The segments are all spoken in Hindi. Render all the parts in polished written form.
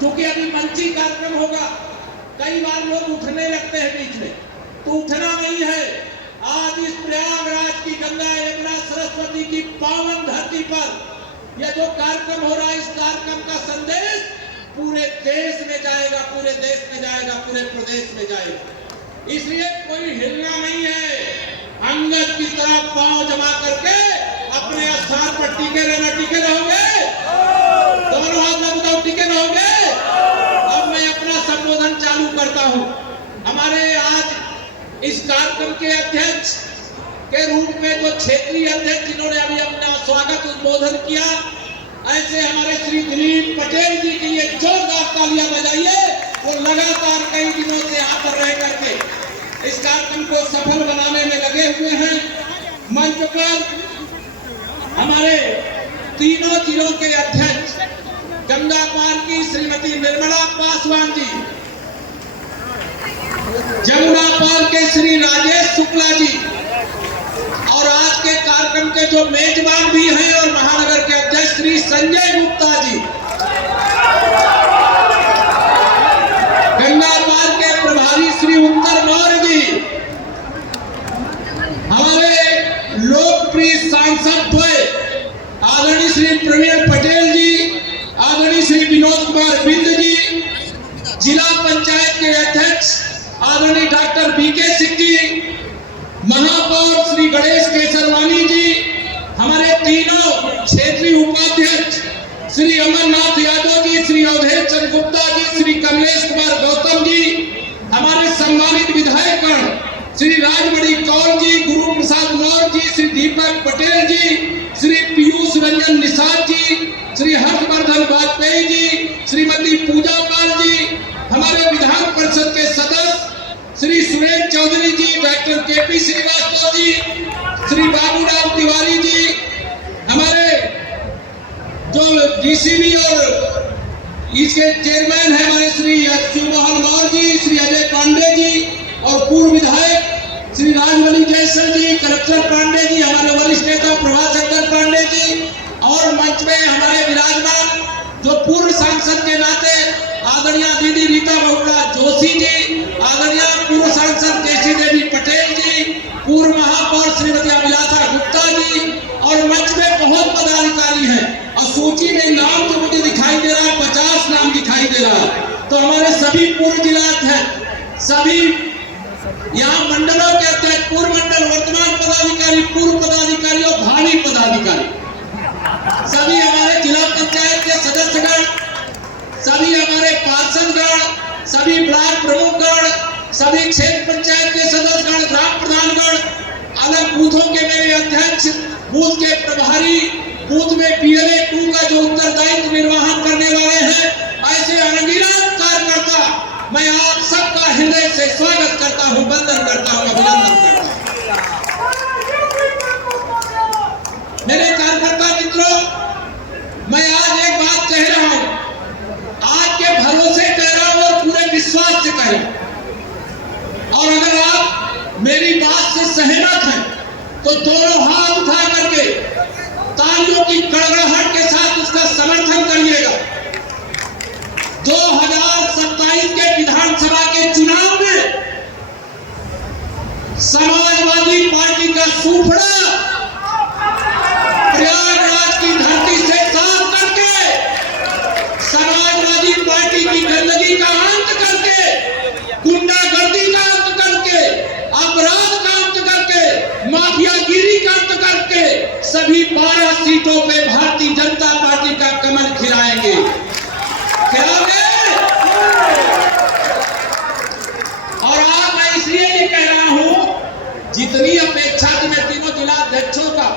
क्योंकि अभी मंची कार्यक्रम होगा, कई बार लोग उठने लगते हैं बीच में, तो उठना नहीं है। आज इस प्रयागराज की गंगा यमुना सरस्वती की पावन धरती पर यह जो कार्यक्रम हो रहा है, इस कार्यक्रम का संदेश पूरे देश में जाएगा, पूरे देश में जाएगा, पूरे प्रदेश में जाएगा। इसलिए कोई हिलना नहीं है, अंगद की तरह पांव जमा करके अपने स्थान पर टिके रहना। टिके रहोगे? दोनों हाथ में बताओ, टिके रहोगे? अब मैं अपना संबोधन चालू करता हूं। हमारे आज इस कार्यक्रम के अध्यक्ष के रूप में जो क्षेत्रीय अध्यक्ष जिन्होंने अभी अपना स्वागत उद्बोधन किया, ऐसे हमारे श्री दिलीप पटेल जी के लिए जोरदार तालियां बजाइए। वो लगातार कई दिनों से यहाँ पर रह करके इस कार्यक्रम को सफल बनाने में लगे हुए हैं। मंच पर हमारे तीनों जिलों के अध्यक्ष गंगा पार की श्रीमती निर्मला पासवान जी, जमुना पाल के श्री राजेश शुक्ला जी, और आज के कार्यक्रम के जो मेजबान भी हैं और महानगर के अध्यक्ष श्री संजय गुप्ता जी, गंगा पार के प्रभारी श्री उत्तर मौर्य जी, हमारे लोकप्रिय सांसद आदरणीय श्री प्रवीण पटेल जी, आदरणीय श्री विनोद कुमार बिंद जी, जिला पंचायत के अध्यक्ष आदरणीय डॉक्टर बीके सिंह जी, महापौर श्री गणेश केसरवानी जी, हमारे तीनों क्षेत्रीय उपाध्यक्ष श्री अमरनाथ यादव जी, श्री अवधेश चंद्र गुप्ता जी, श्री कमलेश कुमार गौतम जी, हमारे सम्मानित विधायकगण श्री राजमणि कौर जी, गुरु प्रसाद मौर्य जी, श्री दीपक पटेल जी, श्री पीयूष रंजन निषाद जी, श्री हर्षवर्धन वाजपेयी जी, श्रीमती पूजा पाल जी, हमारे विधान परिषद के सदस्य श्री सुरेश चौधरी जी, डॉक्टर केपी श्रीवास्तव जी, श्री बाबूराव तिवारी जी, हमारे जो डीसीबी और इसके चेयरमैन है हमारे श्री शिवमोहन मौर्य जी, श्री अजय पांडे जी, और पूर्व विधायक श्री राजमणि जयसर जी, कलेक्टर पांडे जी, हमारे वरिष्ठ नेता प्रभाशंकर पांडे जी, और मंच में हमारे विराजमान जो पूर्व सांसद के नाते आदरणीय दीदी रीता बहुगुणा जोशी जी, आदरणीय पूर्व सांसद केसी देवी पटेल जी, पूर्व महापौर श्रीमती अभिलाषा गुप्ता जी, और मंच में बहुत पदाधिकारी हैं। और सूची में नाम तो मुझे दिखाई दे रहा है, 50 नाम दिखाई दे रहा है। तो हमारे सभी पूर्व जिला हैं, सभी यहाँ मंडलों के अध्यक्ष, पूर्व मंडल, वर्तमान पदाधिकारी, पूर्व पदाधिकारी और भावी पदाधिकारी, सभी हमारे जिला पंचायत के सदस्यगण, सभी हमारे पार्षदगण, सभी ब्लॉक प्रमुखगण, सभी क्षेत्र पंचायत के सदस्यगण, ग्राम प्रधानगण, अलग बूथों के मेरे अध्यक्ष, बूथ के प्रभारी, बूथ में PLA 2 का जो उत्तरदायित्व निर्वहन करने वाले हैं, ऐसे अनगिनत कार्यकर्ता, मैं आप सबका हृदय से स्वागत करता हूं, वंदन करता हूं, अभिनंदन करता हूं। मेरे कार्यकर्ता मित्रों, मैं आज एक बात कह रहा हूं, आज के भरोसे कह रहा हूं और पूरे विश्वास से कह रहा हूं, और अगर आप मेरी बात से सहमत हैं तो दोनों हाथ उठा करके तालियों की गड़गड़ाहट के साथ उसका समर्थन करिएगा। 2027 के विधानसभा के चुनाव में समाजवादी पार्टी का सूफड़ा प्रयागराज की धरती से साफ करके, समाजवादी पार्टी की गंदगी का अंत करके, गुंडागर्दी का अंत करके, अपराध का अंत करके, माफियागिरी का अंत करके सभी 12 सीटों पे भारतीय जनता पार्टी का कमल खिलाएंगे। और आज मैं इसलिए ये कह रहा हूं, जितनी अपेक्षा थी मैं तीनों जिला अध्यक्षों का,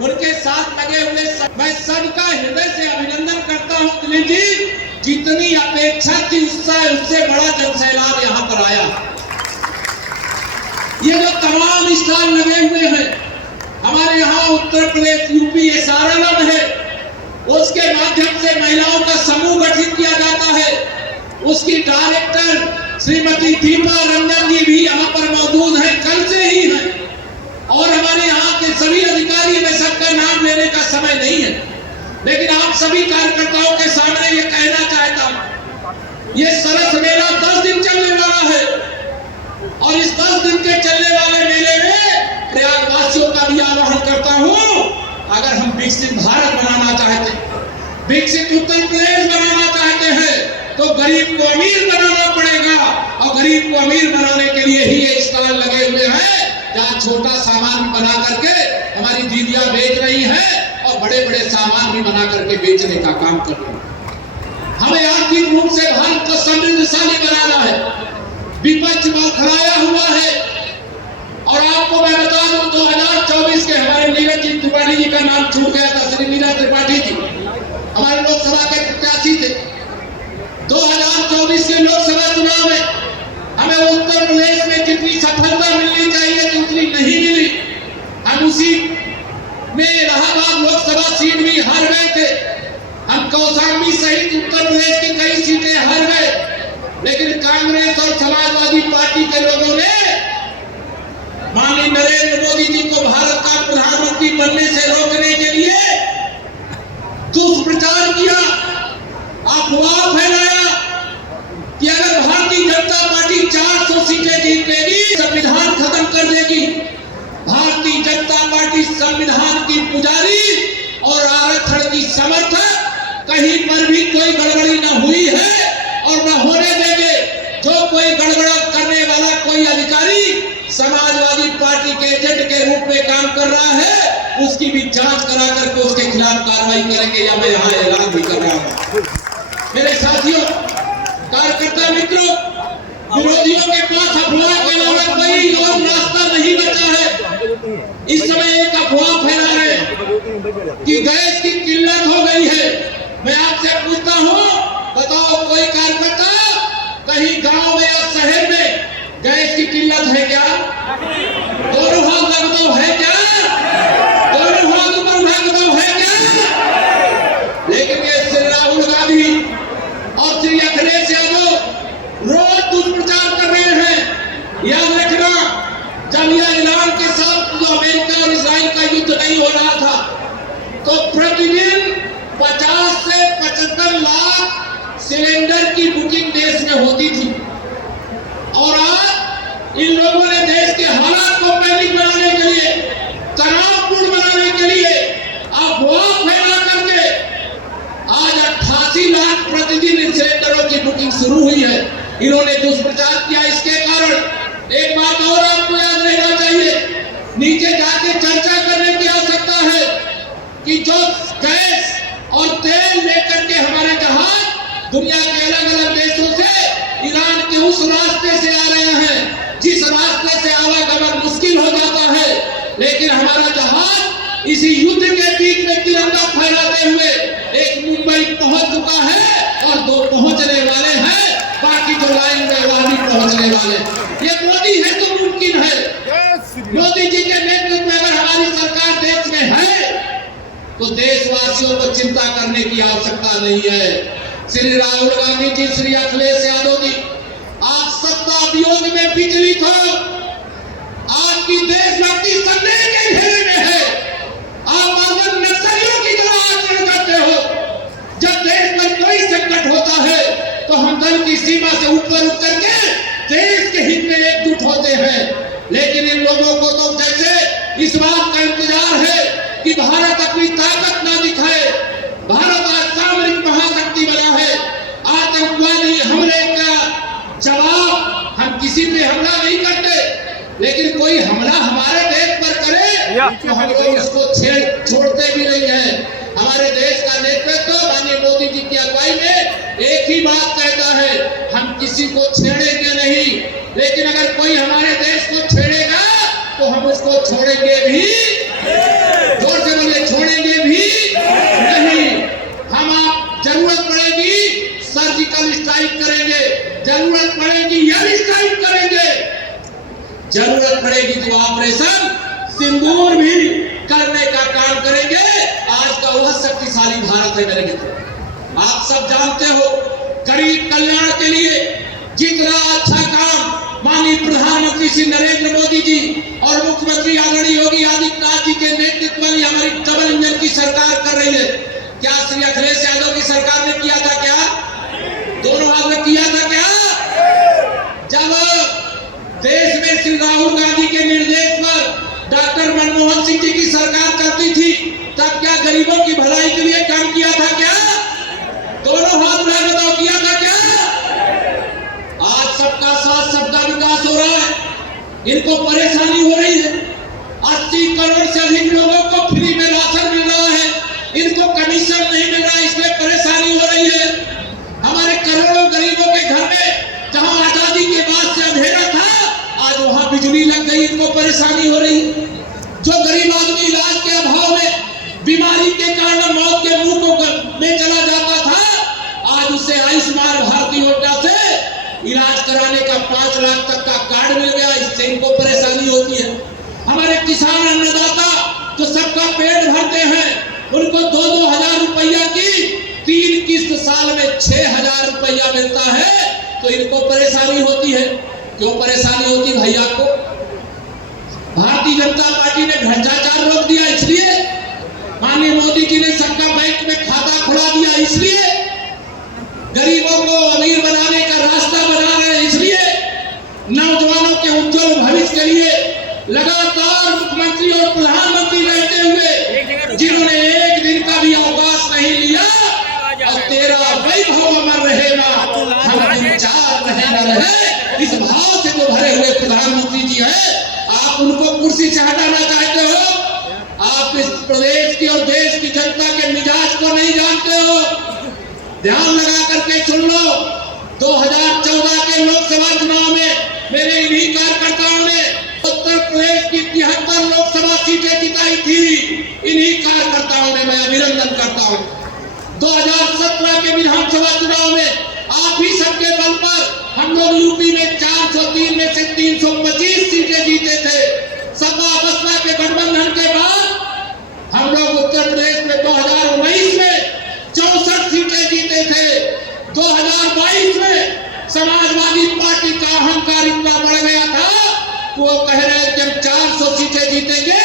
उनके साथ लगे हुए मैं सबका हृदय से अभिनंदन करता हूं। दिलीप जी, जितनी अपेक्षा थी उससे बड़ा जनसैलाब यहां पर आया। ये जो तमाम स्टॉल लगे हुए हैं हमारे यहाँ उत्तर प्रदेश, यूपी, ये सारण है, उसके माध्यम से महिलाओं का समूह गठित किया जाता है। उसकी डायरेक्टर श्रीमती दीपा रंजन जी भी यहाँ पर मौजूद है, कल से ही है, और हमारे यहाँ के सभी अधिकारी, मैं सबका नाम लेने का समय नहीं है, लेकिन आप सभी कार्यकर्ताओं के सामने ये कहना चाहता हूँ ये सरस मेला 10 दिन चलने वाला है और इस 10 दिन के चलने वाले मेले में प्रयागवासियों का भी आह्वान करता हूं, अगर हम विकसित भारत बनाना चाहते हैं, विकसित उत्तर प्रदेश बनाना चाहते हैं, तो गरीब को अमीर बनाना पड़ेगा और गरीब को अमीर बनाने के लिए ही ये स्टॉल लगे हुए हैं, जहाँ छोटा सामान बना करके हमारी दीदियां बेच रही हैं और बड़े बड़े सामान भी बना करके बेचने का काम कर रही हैं। हमें आर्थिक रूप से भारत को समृद्धशाली बनाना है। विपक्ष बौखलाया हुआ है और आपको मैं बता दूं 2024 के हमारे नीरज जी त्रिपाठी जी का नाम छूट गया था, श्री नीरज त्रिपाठी जी हमारे लोकसभा के प्रत्याशी थे। 2024 के लोकसभा चुनाव में हमें उत्तर प्रदेश में जितनी सफलता मिलनी चाहिए थी उतनी नहीं मिली। हम उसी में इलाहाबाद लोकसभा सीट भी हार गए थे, हम कौशाम्बी सहित उत्तर प्रदेश की कई सीटें हार गए, लेकिन कांग्रेस और समाजवादी पार्टी के लोगों ने माननीय नरेंद्र मोदी जी को भारत का प्रधानमंत्री बनने से रोकने के लिए दुष्प्रचार किया, अफवाह फैलाया कि अगर भारतीय जनता पार्टी 400 सीटें जीत लेगी, संविधान खत्म कर देगी। भारतीय जनता पार्टी संविधान की पुजारी और आरक्षण की समर्थक, कहीं पर भी कोई गड़बड़ी न हुई है और न होने देंगे। जो कोई गड़बड़ा करने वाला कोई अधिकारी समाजवादी पार्टी के एजेंट के रूप में काम कर रहा है, उसकी भी जांच करा करके उसके खिलाफ कार्रवाई करेंगे, या मैं यहाँ ऐलान भी कर रहा हूँ। मेरे साथियों, कार्यकर्ता मित्रों, विरोधियों के पास अफवाह के अलावा कोई और रास्ता नहीं बचा है। इस समय एक अफवाह फैला रहे कि गैस की किल्लत हो गई है। मैं आपसे पूछता हूँ, बताओ कोई कार्यकर्ता कहीं गांव में या शहर में गैस की किल्लत है क्या? दोनों हाथ लगभग है क्या? दोनों हाथ ऊपर लगभग है क्या? लेकिन ये श्री राहुल गांधी और श्री अखिलेश यादव रोज दुष्प्रचार कर रहे हैं। याद रखना, जब यह ईरान के साथ जो अमेरिका और इजराइल का युद्ध नहीं हो रहा था, तो प्रतिदिन 50 से 75 लाख सिलेंडर की बुकिंग देश में होती थी। और आज इन लोगों ने देश के हालात को पैनिक बनाने के लिए, तनावपूर्ण बनाने के लिए अफवाह फैला करके आज 88 लाख प्रतिदिन सिलेंडरों की बुकिंग शुरू हुई है। इन्होंने दुष्प्रचार किया। इसके कारण एक बात और आपको याद रहना चाहिए, नीचे जाके चर्चा करने की आवश्यकता है कि जो गैस और तेल लेकर के हमारे जहाज दुनिया के अलग अलग देशों से ईरान के उस रास्ते से आ रहे हैं जिस रास्ते से आवागमन मुश्किल हो जाता है, लेकिन हमारा जहाज इसी युद्ध के बीच में तिरंगा फहराते हुए एक मुंबई पहुंच चुका है और 2 पहुंचने वाले हैं, बाकी जो लाइन में वहां भी पहुंचने वाले। ये मोदी है तो मुमकिन है। मोदी जी के नेतृत्व में अगर हमारी सरकार देश में है तो देशवासियों को चिंता करने की आवश्यकता नहीं है। श्री राहुल गांधी जी, श्री अखिलेश यादव जी, आप सत्ता अभियोग में विचलित हो, आपकी देशभक्ति संदेह के घेरे में है, आप आजम नक्सलियों की तरह आचरण करते हो। जब देश पर कोई संकट होता है तो हम दल की सीमा से ऊपर उठ करके देश के हित में एकजुट होते हैं, लेकिन इन लोगों को तो जैसे इस बात का इंतजार है कि भारत अपनी ताकत ना दिखाए। भारत आज सामरिक महाशक्ति बना है। आतंकवादी हमले का जवाब हम किसी पे हमला नहीं करते, लेकिन कोई हमला हमारे देश पर करे तो हम लोग उसको छोड़ते भी नहीं है। हमारे देश का नेतृत्व माननीय मोदी जी की अगुवाई में एक ही बात कहता है, हम किसी को छेड़ेंगे नहीं, लेकिन अगर कोई हमारे देश को छेड़ेगा तो हम उसको छोड़ेंगे भी, जोर से बोलिए, छोड़ेंगे भी नहीं। हम आप जरूरत पड़ेगी सर्जिकल स्ट्राइक करेंगे, जरूरत पड़ेगी एयर स्ट्राइक करेंगे, जरूरत पड़ेगी तो ऑपरेशन सिंदूर भी करने का काम करेंगे। आज का वह शक्तिशाली भारत है मेरे मित्रों। आप सब जानते हो, गरीब कल्याण के लिए जितना अच्छा काम माननीय प्रधानमंत्री श्री नरेंद्र मोदी जी और मुख्यमंत्री आदरणीय योगी आदित्यनाथ जी के नेतृत्व में हमारी डबल इंजन की सरकार कर रही है, क्या श्री अखिलेश यादव की सरकार ने किया था? क्या दोनों हाथ में किया इनको परेशानी हो रही है। 80 करोड़ से अधिक लोगों को फ्री में राशन मिल रहा है, इनको कमीशन नहीं मिल रहा, इसलिए परेशानी हो रही है। हमारे करोड़ों गरीबों के घर में जहां आजादी के बाद से अंधेरा था, आज वहां बिजली लग गई, इनको परेशानी हो रही है। जो गरीब आदमी इलाज के अभाव में बीमारी के कारण मौत के मुंह में चला जाता था, आज उसे आयुष्मान भारत योजना से इलाज कराने का 5 लाख तक का कार्ड मिल गया, इससे इनको परेशानी होती है। हमारे किसान अन्नदाता तो सबका पेट भरते हैं, उनको 2-2 हजार रुपया की 3 किस्त साल में 6,000 रुपया मिलता है, तो इनको परेशानी होती है। क्यों परेशानी होती भैया को? भारतीय जनता पार्टी ने भ्रष्टाचार रोक दिया इसलिए, माननीय मोदी जी ने सबका बैंक में खाता खुला दिया इसलिए, गरीबों को अमीर बनाने का रास्ता बना रहे हैं इसलिए, नौजवानों के उज्जवल भविष्य के लिए लगातार मुख्यमंत्री और प्रधानमंत्री रहते हुए जिन्होंने एक दिन का भी अवकाश नहीं लिया, और तेरा वैभव अमर रहेगा, हम विचार रहे न रहे, इस भाव से जो भरे हुए प्रधानमंत्री जी हैं, आप उनको कुर्सी से हटाना चाहते हो। आप इस प्रदेश की और देश की जनता के मिजाज को नहीं जानते हो। ध्यान लगा करके सुन लो, 2014 के लोकसभा चुनाव में मेरे इन्हीं कार्यकर्ताओं ने उत्तर प्रदेश की 73 लोकसभा सीटें जिताई थी, इन्हीं कार्यकर्ताओं ने, मैं अभिनंदन करता हूं। 2017 के विधानसभा चुनाव में आप ही सबके बल पर हम लोग यूपी में 403 में से 325 सीटें जीते थे। सपा बसपा के गठबंधन के बाद हम लोग उत्तर प्रदेश में 2019 में 64 सीटें जीते थे। 2022 में समाजवादी पार्टी का अहंकार इतना बढ़ गया था, वो कह रहे थे हम 400 सीटें जीतेंगे,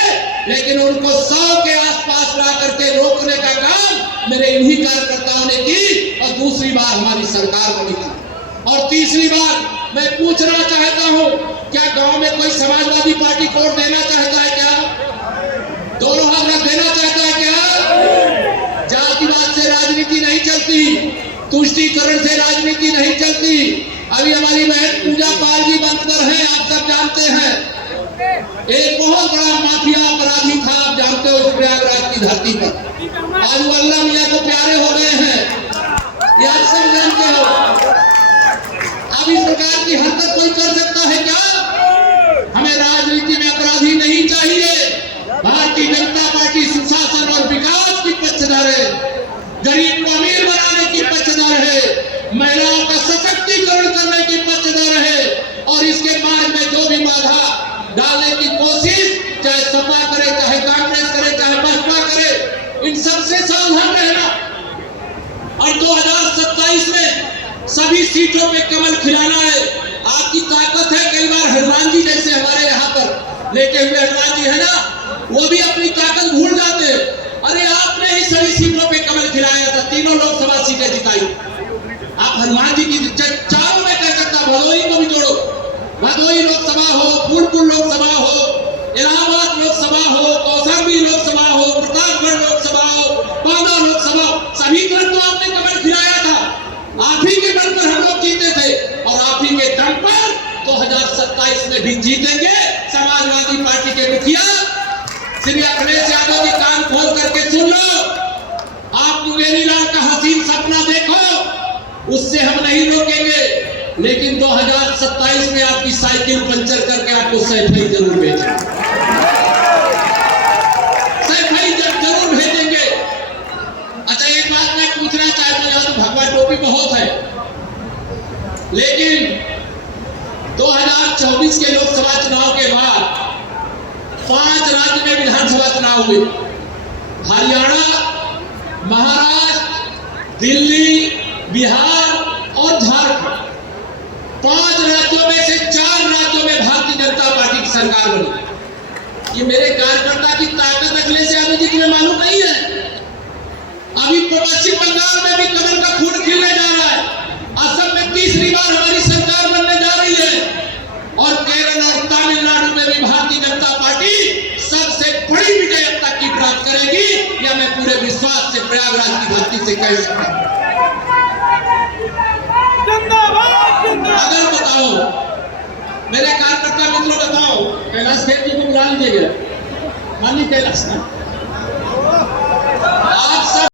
लेकिन उनको 100 के आसपास ला करके रोकने का काम मेरे इन्हीं कार्यकर्ताओं ने की, और दूसरी बार हमारी सरकार बनी थी। और तीसरी बार मैं पूछना चाहता हूं, क्या गांव में कोई समाजवादी पार्टी को वोट देना चाहता है क्या? दोनों हाथ रख देना चाहता है क्या? जातिवाद से राजनीति नहीं चलती, तुष्टीकरण से राजनीति नहीं चलती। अभी हमारी बहन पूजा पाल जी बंदर है, आप सब जानते हैं, एक बहुत बड़ा माफिया अपराधी था, आप जानते हो, प्रयागराज की धरती पर। आज वो अल्लाह मियां को प्यारे हो गए हैं, ये आप सब जानते हो। अब इस प्रकार की हरकत कोई कर सकता है क्या? हमें राजनीति में अपराधी नहीं चाहिए। भारतीय जनता पार्टी सुशासन और विकास की पक्षधर है, गरीब को अमीर बनाने की पक्षधर है, महिलाओं का सशक्तिकरण करने की पक्षधर है, और इसके मार्ग में जो भी बाधा डालने की कोशिश, चाहे सपा करे, चाहे कांग्रेस करे, चाहे बसपा करे, इन सबसे सावधान रहना। और 2027 में सभी सीटों पे कमल खिलाना है। आपकी ताकत है, कई बार हनुमान जी जैसे हमारे यहाँ पर लेटे हुए हनुमान जी है ना, वो भी अपनी ताकत भूल जाते हैं। अरे आपने ही सभी सीटों पे कमल खिलाया था, 3 लोकसभा सीटें जिताई। आप हनुमान जी की चारों में कह सकता, भदोही को भी जोड़ो, भदोही लोकसभा हो, फूलपुर लोकसभा हो, इलाहाबाद लोकसभा हो, कौशाम्बी लोकसभा हो, प्रतापगढ़ लोकसभा हो, बांदा लोकसभा, सभी तरफ तो आपने कमल खिलाया था। आप ही के बल पर हम लोग जीते थे, और आप ही के दम पर 2027 में भी जीतेंगे। समाजवादी पार्टी के मुखिया श्री अखिलेश यादव जी, कान खोल करके सुन लो, आप मुंगेरी लाल का हसीन सपना देखो, उससे हम नहीं रोकेंगे, लेकिन 2027 में आपकी साइकिल पंचर करके आपको सैफई जरूर भेजेंगे, सैफई जरूर भेजेंगे। अच्छा, एक बात मैं पूछना चाहता हूं, यहाँ तो भगवा टोपी बहुत है, लेकिन 2024 के लोकसभा चुनाव के बाद 5 राज्य में विधानसभा चुनाव हुए, हरियाणा, महाराष्ट्र, दिल्ली, बिहार और झारखंड। 5 राज्यों में से 4 राज्यों में भारतीय जनता पार्टी की सरकार बनी। ये मेरे कार्यकर्ता की ताकत अखिलेश यादव जी तुम्हें मालूम नहीं है? अभी पश्चिम बंगाल में भी कमल का फूल खिलने जा रहा है, असम में तीसरी बार हमारी सरकार बनने जा रही है, और केरल और तमिलनाडु में भी भारतीय जनता पार्टी सबसे बड़ी विजय अब तक की प्राप्त करेगी, यह मैं पूरे विश्वास से प्रयागराज की धरती से कह सकता हूं। अगर बताओ मेरे कार्यकर्ता का मित्रों बताओ। कैलाश खेर जी को बुला लीजिएगा, माननीय कैलाश ना। आप सब